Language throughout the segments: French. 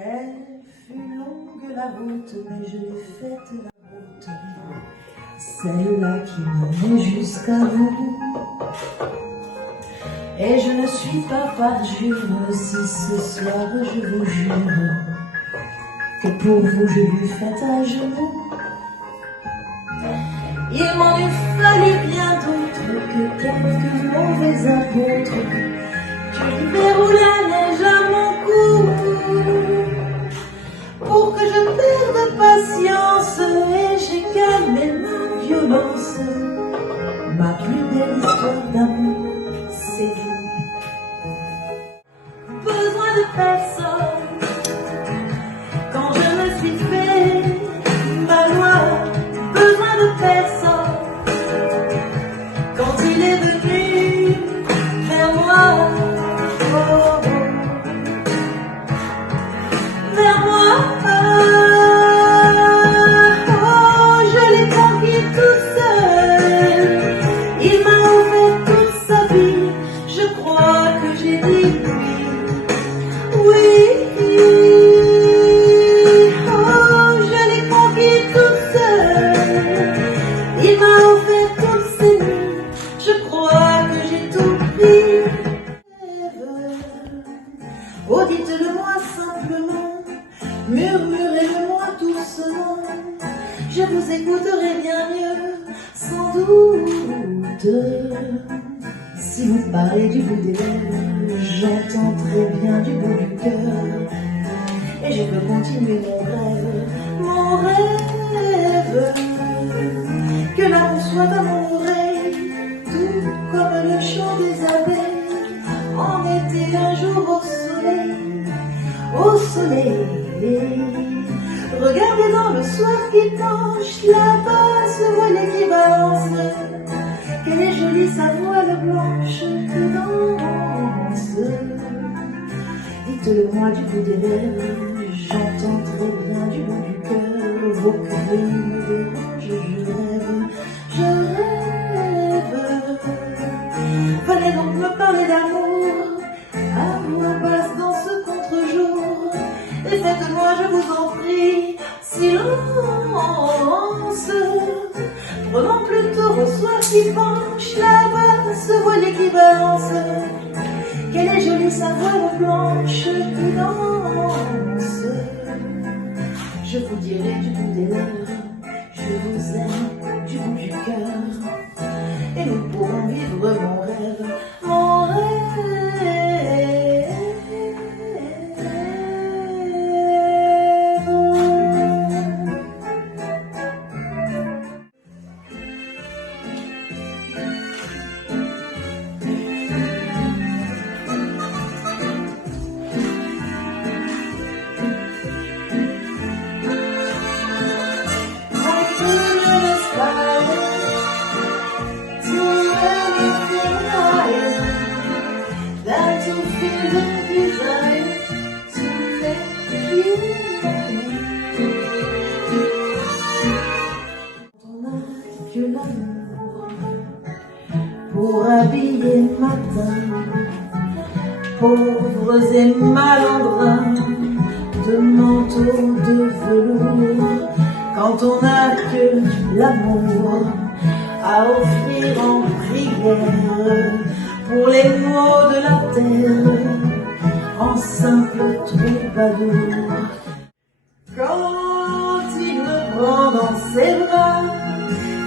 Elle fut longue la route, mais je l'ai faite la route, celle-là qui menait jusqu'à vous. Et je ne suis pas parjure si ce soir je vous jure que pour vous je lui faite à genoux. Il m'en eût fallu bien d'autres que quelques mauvais apôtres qui verrouillent la neige à mon cou pour que je perde patience et j'ai calmé ma violence. Ma plus belle histoire d'amour, c'est vous. Besoin de personne quand je me suis fait valoir. Besoin de personne quand il est venu vers moi. Oh, oh. Vers moi. Oh, je l'ai conquis tout seul. Il m'a offert toute sa vie. Je crois que j'ai dit oui. Oui. Oh, je l'ai conquis tout seul. Il m'a offert toutes ses nuits. Je crois que j'ai tout pris. Oh, dites-le-moi simplement, murmurez-le-moi doucement. Je vous écouterai bien mieux, sans doute. Si vous parlez du bout des lèvres, j'entends très bien du bout du cœur. Et je peux continuer mon rêve, que l'amour soit à mon oreille, tout comme le chant des abeilles, en été un jour au soleil, au soleil. Regardez dans le soir qui penche, là-bas ce voile qui balance. Quelle est jolie sa voile blanche que danse. Dites-le-moi du bout des lèvres, j'entends très bien du bout du cœur. Vos cris me dérangent, je rêve. Venez donc me parler d'amour, à voix basse dans ce contre-jour. Et faites-moi, je vous en prie, silence. Prenons plutôt au soir qui penche, là-bas ce voile qui balance. Quelle est jolie sa voile blanche qui danse. Je vous dirai du bout des lèvres, je vous aime du bout du cœur. Et nous pourrons vivre mon rêve, mon rêve. Pour habiller matin, pauvres et malandrins, de manteaux de velours, quand on n'a que l'amour à offrir en prière, pour les mots de la terre, en simple troubadour. Quand il me prend dans ses bras,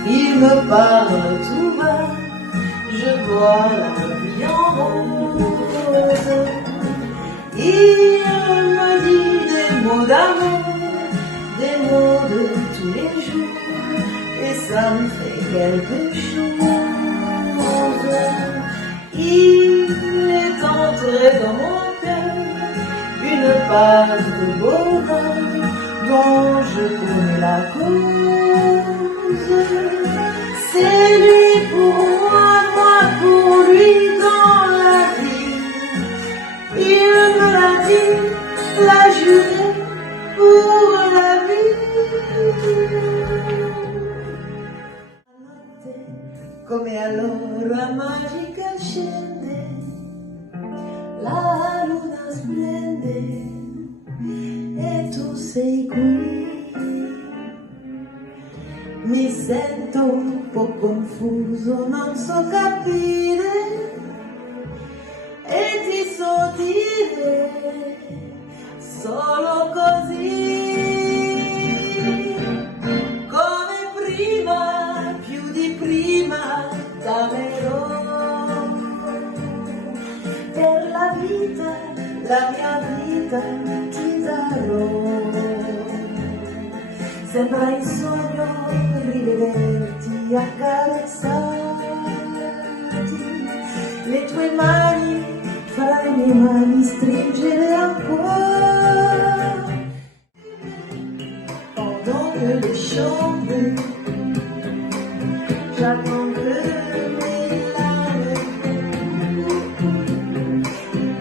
il me parle tout bas, je vois la vie en rose. Il me dit des mots d'amour, des mots de tous les jours, et ça me fait quelque chose. Il est entré dans mon cœur une page de bonheur dont je connais la cause. C'est lui pour moi, moi pour lui dans la vie. Il me l'a dit, l'a juré pour la vie. Come allora magica scende, la luna splende e tu sei qui. Mi sento un po' confuso, non so capire e ti so dire solo così. Come prima, più di prima, t'amerò. Per la vita, la mia vita ti darò. Sembra in sogno rivederti accarezzati, le tue mani fra le mie mani stringere ancora. Pendant que les champs brûlent, j'attends que mes larmes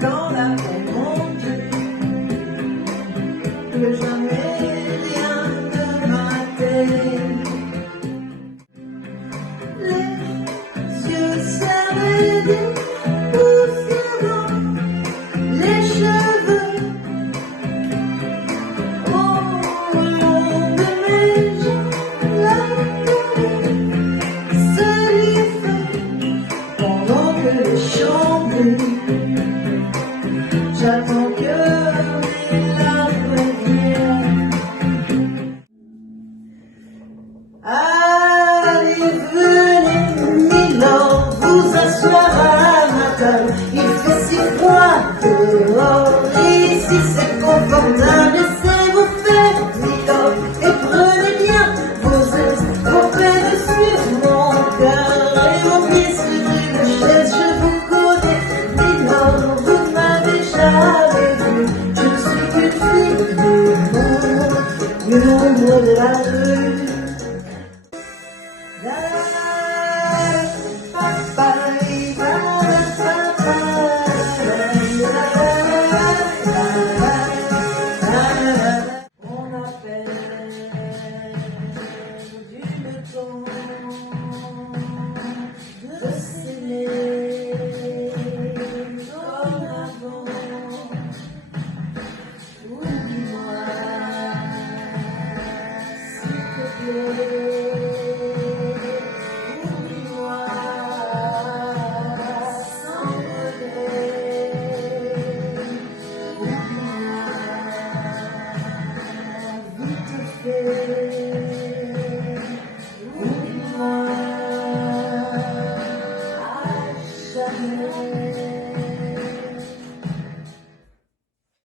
dans la pénombre, que jamais rien ne m'atteigne. Les yeux serrés des poussières, les cheveux au long de mes jambes, la nuit se livre pendant que les champs brûlent. J'attends que mes larmes viennent. Allez, venez, Milord, vous asseoir à ma table. Il fait si froid dehors, et ici c'est confortable. Laissez-vous faire, Milord, et prenez bien vos aises, vos peines sur mon cœur et vos pieds sur une chaise. Je vous connais, Milord, vous m'avez jamais vu. Je ne suis qu'une fille du nombre de la rue. On appelle du temps de s'aimer comme avant. Oublie-moi, s'il te plaît. Oublie-moi sans regret. Oublie-moi vite fait. Oublie-moi à jamais.